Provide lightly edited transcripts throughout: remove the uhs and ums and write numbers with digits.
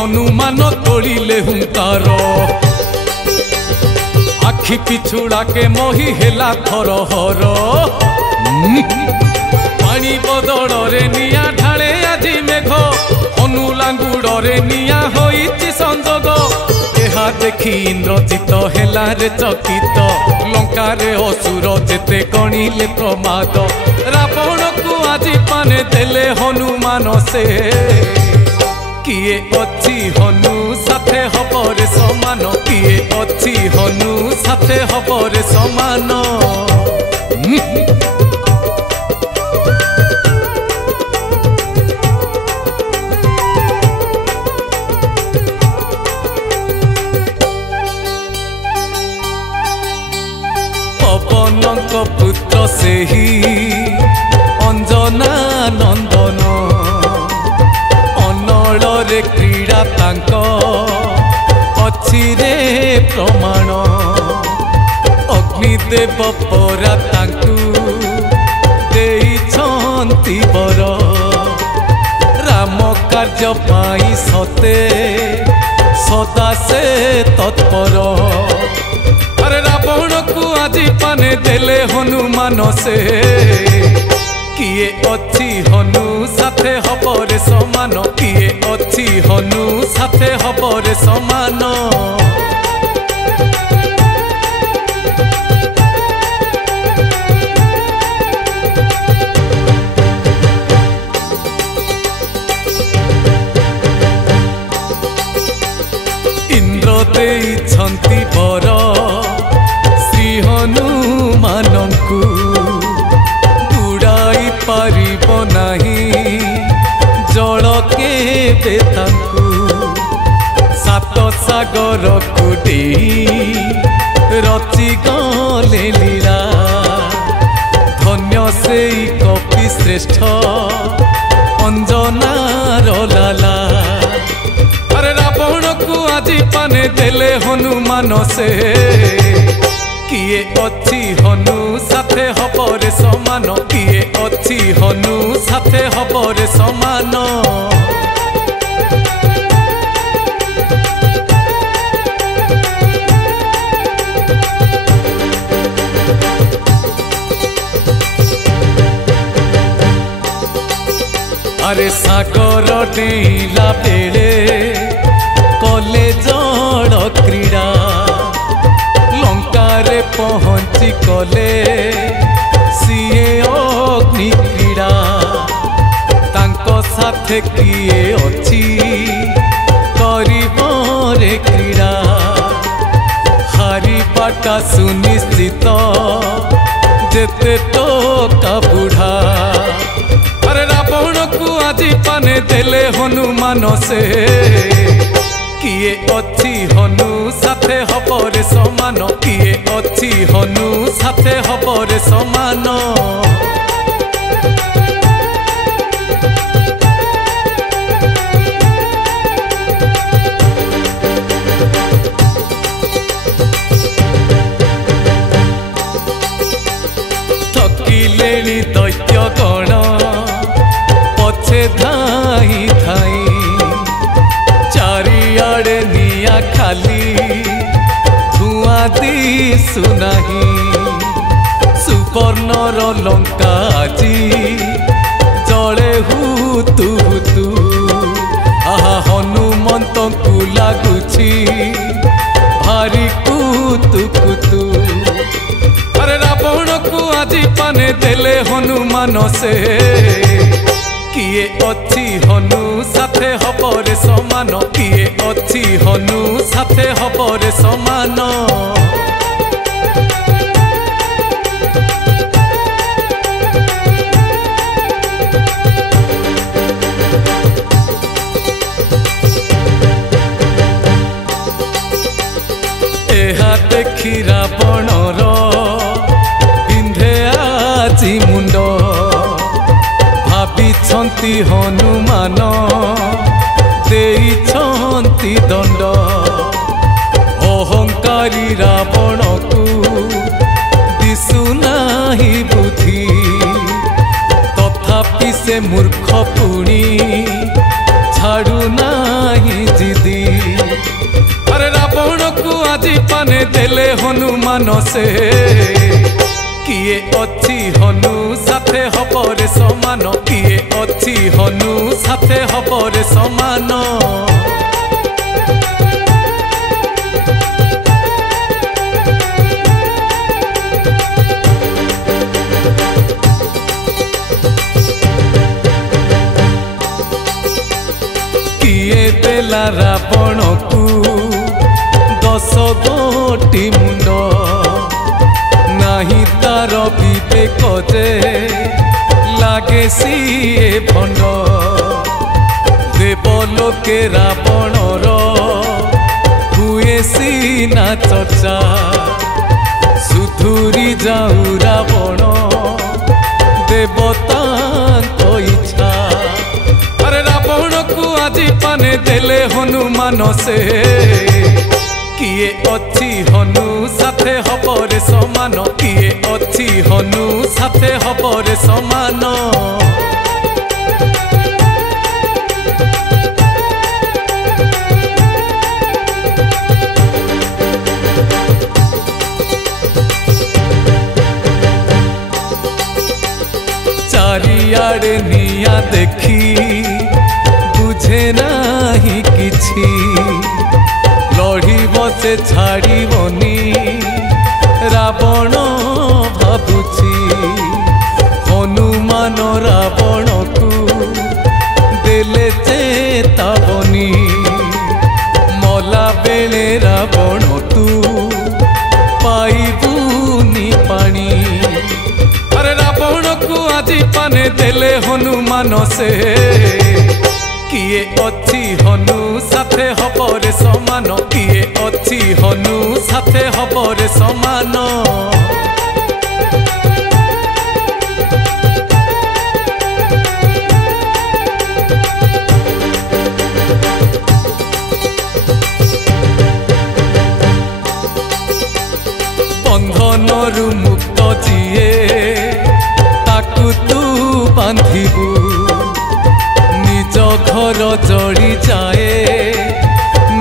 हनुमान तोड़िले हुंकार आखि पिछुड़ा के मोही हेला थरहर पानी बदल रे निया ढाले आजी मेघ अनुलांगुड़े निया होइछि संजोग एहा देखी इंद्रजित हेला रे चकित लंकारे असुर जेते गणिले प्रमाद रावण को आजी पाने देले हनुमान से किए अच्छी हनु साथे हबरे समान किए अच्छी हनु साथे हबरे समान पवनक पुत्र से ही अंजना नंदन अनल रे क्रीड़ा तांक अछि रे प्रमाण अग्निदेव परा तांकु देइछन्ति बर राम कार्य पाई सते सदा से तत्पर अरे रावण को आजी पाने देले हनुमान से किए अच्छी हनु साथे हबरे समान किए अच्छी हनु साथे हबरे समान इंद्र देइछन्ति बर श्री हनुमानंकु बुड़ाई पारिब नाही जल के बेतांकु सात सागर कुटी रचि गले लीला धन्य से कपि श्रेष्ठ अंजनार लाला अरे रावण को आजी पाने देले हनुमान से किए अच्छी हनु साथे हबरे समान किए अच्छी हनु साथे हबरे समान अरे सागर डेला बेले कले जड़ क्रीड़ा लंकारे पहुँची कले सीए अग्नि क्रीड़ा तांको साथे किए अच्छी करिबरे क्रीड़ा हारी बाटा सुनिश्चित जेते टोका बुढ़ा अरे रावण को आजी पाने देले हनुमान से किए अच्छी हनु साथे हबरे समान किए अच्छी हनु साथे हबरे समान थकिलेनी दैत्य गण पछे धाई धाई चारिआडे निया खाली धुआं दिसु नाही सुवर्णर लंका आजी जले हुतु हुतु आहा हनुमंत को लागुछि भारी कुतु कुतु अरे रावण को आजी पाने देले हनुमान से किए अच्छी हनु साथे हबरे समान किए अच्छी हनु साथे हबरे समान एहा देखी रावणर पिंधे आजी मुंड भाविछन्ति हनुमान देइछन्ति दंड अहंकारी रावण को दिसु नाही बुद्धि तथापि से मूर्ख पुणी छाड़ू नाही जिद हनुमान से किए अच्छी हनु साथे हबरे समान किए अच्छी हनु साथे हबरे समान किए देला रावण को 10 गोटी मुंड नाही तार विवेक जे लागे सीए भंड देवलोके रावणर हुए सीना चर्चा सुधुरी जाऊ रावण देवता इच्छा अरे रावण को आज पाने देले हनुमान से किए अच्छी हनु साथे हबरे समान किए अच्छी हनु साथे हबरे समान चारियाड़े निया देखी बुझे नाही किछि लड़ब से छाड़बनी रावण भावुची हनुमान रावण को देले चेतावनी मला बेले रावण तू पाइबुनी पानी अरे रावण को आज पाने देले हनुमान से किए अच्छी हनु साथे हबरे समान किए अच्छी हनु साथे हबरे समान बंधनरु मुक्त जिए ताकू तू बांधिबू घर जड़ी जाए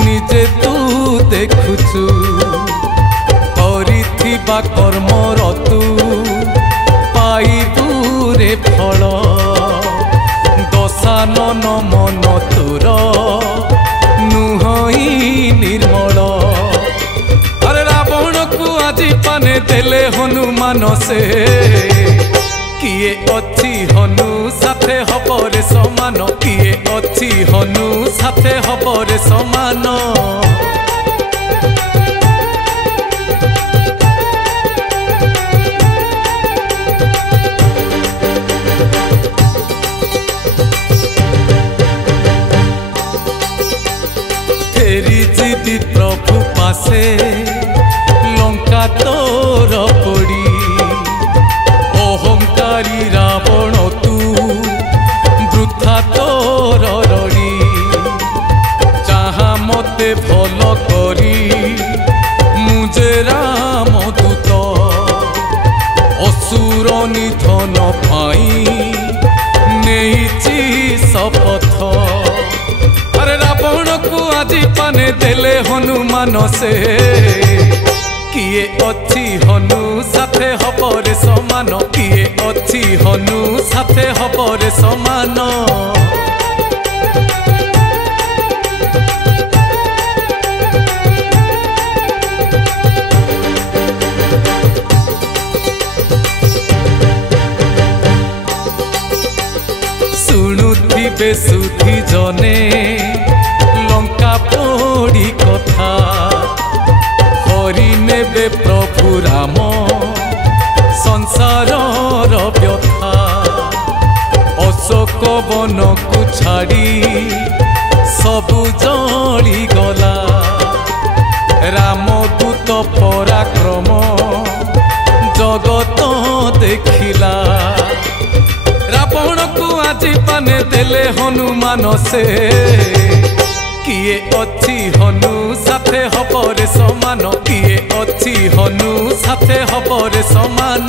निजे तू देखुचु करिथिबा कर्मर तू पाइबू रे फल दशानन मन तोर नुहई निर्मल अरे रावण को आज पाने देले हनुमान से किए अच्छी हनु साथे हबरे समान किए अच्छी हनु साथे हबरे समान फेरी जीदी प्रभु पासे लंका तोर पड़ी अहंकारी रावण तू वृथा तोर रड़ी जहाँ मते भल करी मुझे राम दूत असुर निधन पाई नहीं शपथ अरे रावण को आज पाने देले हनुमान से किए अच्छी हनु साथे हबरे समान किए अच्छी हनु साथे हबरे समान शुणुथिबे सुधी जने लंका पोड़ी कथा हरि नेबे प्रभु राम संसार व्यथा अशोक वन को छाड़ी सबु जली गला रामदूत पराक्रम जगत देखिला रावण को आज पाने देले हनुमान से किए अच्छी हनु साथे हबरे समान किए अच्छी हनु साथे हबरे समान